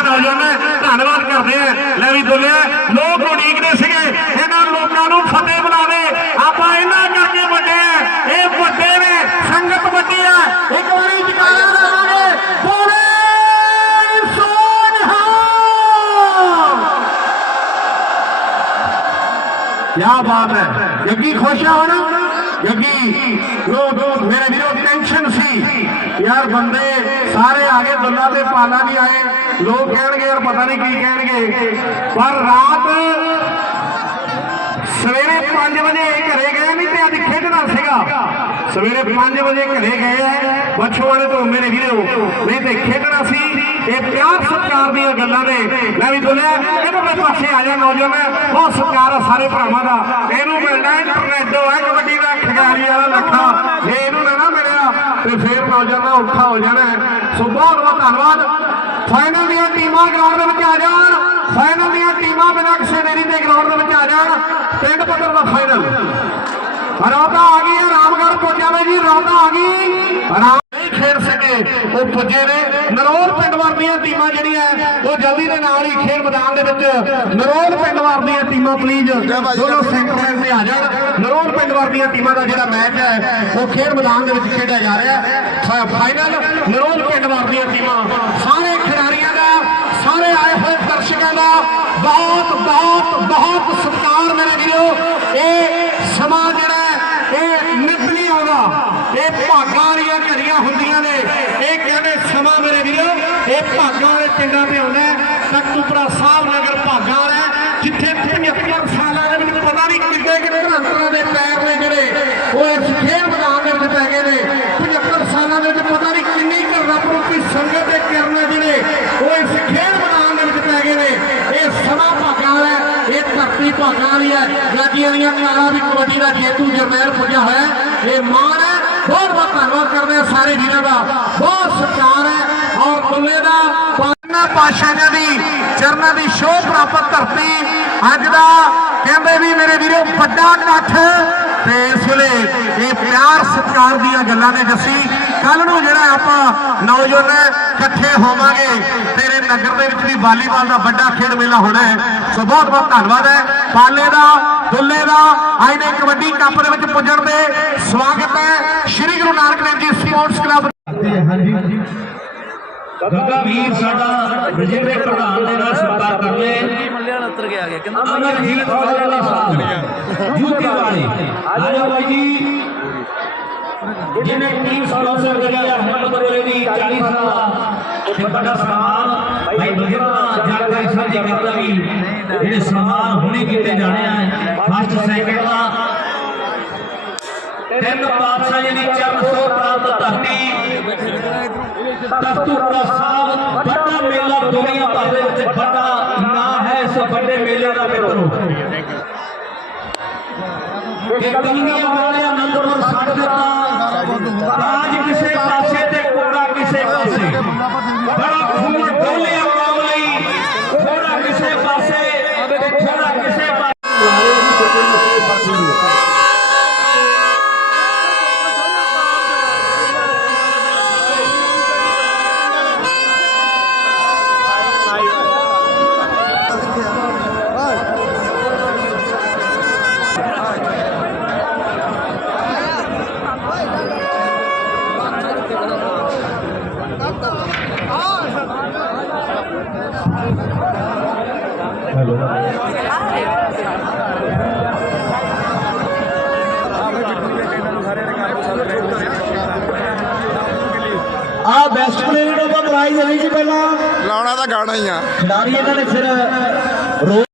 ਨੌਜਵਾਨ? ਧੰਨਵਾਦ ਕਰਦੇ ਆ। ਲੈ ਵੀ ਦੁੱਲਿਆ ਲੋਕ ਉਡੀਕਦੇ ਸੀਗੇ। ਇਹਨਾਂ ਲੋਕਾਂ ਨੂੰ ਫਤਿਹ ਬੁਲਾਵੇ। ਆਪਾਂ ਇਹਨਾਂ ਕਰਕੇ ਵੱਡੇ ਆ। ਇਹ ਵੱਡੇ ਨੇ, ਸੰਗਤ ਵੱਡੀ ਆ। ਇੱਕ ਵਾਰੀ ਜਕਾਰਾ ਦੇਵਾਂਗੇ ਬੋਲੇ ਸੋਨਹਾ। ਕੀ ਬਾਤ ਹੈ। ਜੱਗੀ ਖੁਸ਼ ਆ ਹੁਣ? ਜੱਗੀ, ਲੋਕ ਮੇਰੇ ਵੀਰੋ ਯਾਰ ਬੰਦੇ ਸਾਰੇ ਆ ਗਏ ਦੁੱਲਾ ਤੇ ਪਾਲਾ ਵੀ ਆਏ। ਲੋਕ ਕਹਿਣਗੇ, ਯਾਰ ਪਤਾ ਨਹੀਂ ਕੀ ਕਹਿਣਗੇ। ਪਰ ਰਾਤ ਸਵੇਰੇ 5 ਵਜੇ ਘਰੇ ਗਏ ਨਹੀਂ ਤੇ ਅੱਜ ਖੇਡਣਾ ਸੀਗਾ। ਸਵੇਰੇ 5 ਵਜੇ ਘਰੇ ਗਏ ਐ ਬੱਚੋ ਵਾਲੇ ਤੋਂ ਮੇਰੇ ਵੀਰੋ ਨਹੀਂ ਤੇ ਖੇਡਣਾ ਸੀ। ਇਹ ਪਿਆਰ ਸਤਿਕਾਰ ਦੀਆਂ ਗੱਲਾਂ ਨੇ। ਮੈਂ ਵੀ ਬੋਲਿਆ, ਇਹਨੂੰ ਮੈਂ ਪਾਸੇ ਆ ਜਾ ਨੌਜਵਾਨ। ਬਹੁਤ ਸਤਿਕਾਰ ਆ ਸਾਰੇ ਭਰਾਵਾਂ ਦਾ। ਇਹਨੂੰ ਮਿਲਣਾ ਇੰਟਰਨੈਟ ਹੈ ਕਬੱਡੀ ਦਾ ਖਿਡਾਰੀ ਵਾਲਾ ਲੱਖਾ ਜੇ ਇਹਨੂੰ ਨਾ ਨਾ ਮਿਲਿਆ ਤੇ ਫੇਰ ਨੌਜਵਾਨਾਂ ਔਖਾ ਹੋ ਜਾਣਾ ਸੋ ਬਹੁਤ ਬਹੁਤ ਧੰਨਵਾਦ। ਫਾਈਨਲ ਦੀਆਂ ਟੀਮਾਂ ਗਰਾਊਂਡ ਦੇ ਵਿੱਚ ਆ ਜਾਣ। ਫਾਈਨਲ ਦੀਆਂ ਟੀਮਾਂ ਬਿਨਾਂ ਕਿਸੇ ਡੇਰੀ ਦੇ ਗਰਾਊਂਡ ਦੇ ਵਿੱਚ ਆ ਜਾਣ। ਪਿੰਡ ਪੱਧਰ ਦਾ ਫਾਈਨਲ ਰੌਦਾ ਆ ਗਈ ਹੈ, ਰਾਮਗੜ੍ਹ ਪਹੁੰਚਾਵੇ ਜੀ ਰੌਦਾ ਆ ਗਈ। ਰਾਮ ਨਹੀਂ ਖੇਡ ਸਕੇ ਉਹ ਪੁੱਜੇ ਨੇ। ਨਰੋਰ ਪਿੰਡ ਵਰਦੀਆਂ ਟੀਮਾਂ ਜਿਹੜੀਆਂ ਉਹ ਜਲਦੀ ਦੇ ਨਾਲ ਹੀ ਖੇਡ ਮੈਦਾਨ ਦੇ ਵਿੱਚ ਨਰੋਲ ਪਿੰਡ ਵਰਦੀਆਂ ਟੀਮਾਂ ਪਲੀਜ਼ ਦੋਨੋਂ ਸੈਂਟਰ ਤੇ ਆ ਜਾਣ। ਨਰੋਲ ਪਿੰਡ ਵਰਦੀਆਂ ਟੀਮਾਂ ਦਾ ਜਿਹੜਾ ਮੈਚ ਹੈ ਉਹ ਖੇਡ ਮੈਦਾਨ ਦੇ ਵਿੱਚ ਖੇਡਿਆ ਜਾ ਰਿਹਾ ਹੈ। ਫਾਈਨਲ ਨਰੋਲ ਪਿੰਡ ਵਰਦੀਆਂ ਟੀਮਾਂ। ਸਾਰੇ ਖਿਡਾਰੀਆਂ ਦਾ ਸਾਰੇ ਆਏ ਹੋਏ ਦਰਸ਼ਕਾਂ ਦਾ ਬਹੁਤ ਬਹੁਤ ਬਹੁਤ ਸਤਿਕਾਰ ਮੇਰੇ ਵੀਰੋ। ਇਹ ਸਮਾਂ ਜਿਹੜਾ ਹੈ, ਇਹ ਨਿਤ ਨਹੀਂ ਆਉਂਦਾ। ਇਹ ਭਾਗਾਂ ਵਾਲੀਆਂ ਘੜੀਆਂ ਹੁੰਦੀਆਂ ਨੇ। ਇਹ ਕਹਿੰਦੇ ਸਮਾਂ ਮੇਰੇ ਵੀਰੋ ਇਹ ਭਾਗਾਂ ਵਾਲੇ ਪਿੰਡਾਂ ਤੇ ਆਉਂਦਾ ਹੈ। ਸਾਹਿਬ ਨਗਰ ਭਾਗਾਂ ਵਾਲਾ ਜਿੱਥੇ 75 ਸਾਲਾਂ ਦੇ ਵਿੱਚ ਪਤਾ ਨਹੀਂ ਕਿੰਨੇ ਕਿੰਨੇ ਧਰਮਾਂ ਦੇ ਪੈਰ ਨੇ। ਜਿਹੜੇ ਉਹ ਇਸ ਖੇਡ ਮੈਦਾਨ ਦੇ ਵਿੱਚ ਪੈ ਗਏ ਨੇ। 75 ਸਾਲਾਂ ਦੇ ਵਿੱਚ ਪਤਾ ਨਹੀਂ ਕਿੰਨੀ ਕੁ ਰੱਬ ਸੰਗਤ ਦੇ ਕਿਰਨਾਂ ਜਿਹੜੇ ਉਹ ਇਸ ਖੇਡ ਮੈਦਾਨ ਦੇ ਵਿੱਚ ਪੈ ਗਏ ਨੇ। ਇਹ ਸਮਾਂ ਭਾਗਾਂ ਵਾਲਾ ਹੈ, ਇਹ ਧਰਤੀ ਭਾਗਾਂ ਵਾਲੀ ਹੈ। ਗੱਡੀਆਂ ਦੀਆਂ ਕਾਰਾਂ ਵੀ ਕਬੱਡੀ ਦਾ ਜੇਤੂ ਜਰਨੈਲ ਪੁੱਜਿਆ ਹੋਇਆ ਇਹ ਮਾਣ ਹੈ। ਬਹੁਤ ਬਹੁਤ ਧੰਨਵਾਦ ਕਰਦੇ ਹਾਂ ਸਾਰੇ ਵੀਰਾਂ ਦਾ। ਬਹੁਤ ਪਾਨਾ ਪਾਸ਼ਾਹਾਂ ਦੀ, ਚਰਨਾਂ ਦੀ ਸ਼ੋਭ ਪ੍ਰਾਪਤ ਧਰਤੀ। ਅੱਜ ਦਾ ਕਹਿੰਦੇ ਵੀ ਮੇਰੇ ਵੀਰੋ ਵੱਡਾ ਇਕੱਠ ਤੇ ਇਸ ਵੇਲੇ ਇਹ ਪਿਆਰ ਸਤਿਕਾਰ ਦੀਆਂ ਗੱਲਾਂ ਨੇ ਜੱਸੀ ਕੱਲ ਨੂੰ ਜਿਹੜਾ ਆਪਾਂ ਨੌਜਵਾਨ ਇਕੱਠੇ ਹੋਵਾਂਗੇ, ਤੇਰੇ ਨਗਰ ਦੇ ਵਿੱਚ ਵੀ ਵਾਲੀਬਾਲ ਦਾ ਵੱਡਾ ਖੇਡ ਮੇਲਾ ਹੋਣਾ ਹੈ। ਸੋ ਬਹੁਤ ਬਹੁਤ ਧੰਨਵਾਦ ਹੈ। ਪਾਲੇ ਦਾ, ਦੁੱਲੇ ਦਾ ਅੱਜ ਦੇ ਕਬੱਡੀ ਕੱਪ ਦੇ ਵਿੱਚ ਪੁੱਜਣ ਦੇ ਸਵਾਗਤ ਹੈ। ਸ਼੍ਰੀ ਗੁਰੂ ਨਾਨਕ ਦੇਵ ਜੀ ਸਪੋਰਟਸ ਕਲੱਬ ਗੱਗਾ ਵੀਰ ਸਾਡਾ ਜਿਹੜੇ ਪ੍ਰਧਾਨ ਦੇ ਨਾਲ ਸੰਪਰਕ ਕਰ ਲੈ ਮੱਲਿਆ ਨਾਲ ਉਤਰ ਕੇ ਆ ਗਿਆ ਕਹਿੰਦਾ ਅਮਰਜੀਤ ਵਾਲੇ ਸਾਹਿਬ ਯੂਕੇ ਵਾਲੇ ਆ। ਜਾਓ ਬਾਈ ਜੀ। ਜਿਹਨੇ ਟੀਮ ਸਪਾਂਸਰ ਕਰੀ ਹੈ ਅਹਿਮਦ ਬਰੇਲੀ ਦੀ 40 ਸਾਲਾ ਤੇ ਵੱਡਾ ਸਨਮਾਨ ਭਾਈ ਬਜ਼ੁਰਗਾਂ ਜਾਣਕਾਰੀ ਸਾਂਝੀ ਕਰਦਾ ਵੀ ਜਿਹੜੇ ਸਨਮਾਨ ਹੁਣੇ ਕੀਤੇ ਜਾਣੇ ਆ ਫਸਟ ਸੈਕਿੰਡ ਦਾ। ਤਿੰਨ ਪਾਤਸ਼ਾਹ ਜੀ ਦੀ ਚਰਨ ਸੋ ਪ੍ਰਾਪਤ ਧਰਤੀ ਤਖਤੂਪੁਰਾ ਸਾਹਿਬ ਵੱਡਾ ਮੇਲਾ ਦੁਨੀਆ ਭਰ ਦੇ ਵਿੱਚ ਵੱਡਾ ਨਾਂ ਹੈ ਇਸ ਵੱਡੇ ਮੇਲੇ ਦਾ ਮਿੱਤਰੋ ਇਹ ਕਲੀਆਂ ਵਾਲੇ ਆਨੰਦਪੁਰ ਛੱਡ ਦਿੱਤਾ ਰਾਜ ਕਿਸੇ ਪਾਸੇ ਤੇ ਕੋੜਾ ਕਿਸੇ ਪਾਸੇ ਬੜਾ ਖੂਨ ਆ ਬੈਸਟ ਪਲੇਅਰ ਦਾ ਪ੍ਰਾਈਜ਼ ਹੈ ਜੀ ਪਹਿਲਾਂ। ਲਾਉਣਾ ਤਾਂ ਗਾਣਾ ਹੀ ਆ। ਖਿਡਾਰੀ ਇਹਨਾਂ ਨੇ ਫਿਰ